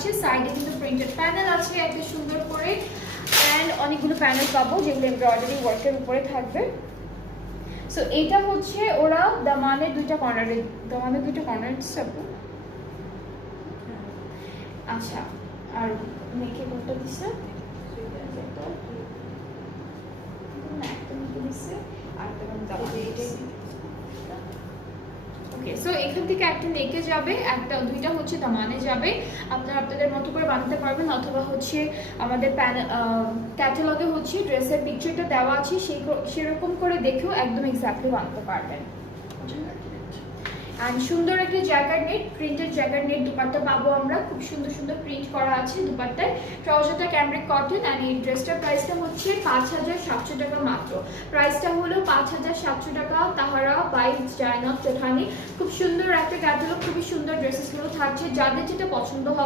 থাকছে, সাইডে কিন্তু প্রিন্টেড প্যানেল আছে একটা সুন্দর করে, অ্যান্ড অনেকগুলো প্যানেল পাবো যেগুলো এমব্রয়ডারি ওয়ার্কের উপরে থাকবে। সো এটা হচ্ছে ওরা দামানের দুইটা কর্নারে, দামানের দুইটা কর্নার আপু। আচ্ছা, আর মেখে কোনটা দিছে? ওকে, সো এখান থেকে একটা নেকে যাবে, একটা দুইটা হচ্ছে দামানে যাবে। আপনারা আপনাদের মতো করে বানাতে পারবেন, অথবা হচ্ছে আমাদের ক্যাটালগে হচ্ছে ড্রেসের পিকচারটা দেওয়া আছে, সেরকম করে দেখেও একদম এক্স্যাক্টলি বানাতে পারবেন। অ্যান্ড সুন্দর একটা jacket net, printed jacket net dupatta পাবো আমরা, খুব সুন্দর সুন্দর প্রিন্ট করা আছে দুপাট্টায়। ট্রাউজারটা ক্যামব্রিক কটন, অ্যান্ড এই ড্রেসটার প্রাইসটা হচ্ছে 5700 টাকা মাত্র। প্রাইসটা হলো 5700 টাকা। তাহারা বাই জায়নাব চৌধুরী। খুব সুন্দর একটা ক্যাটালগ, খুবই সুন্দর ড্রেসেসগুলো থাকছে, যাদের যেটা পছন্দ হবে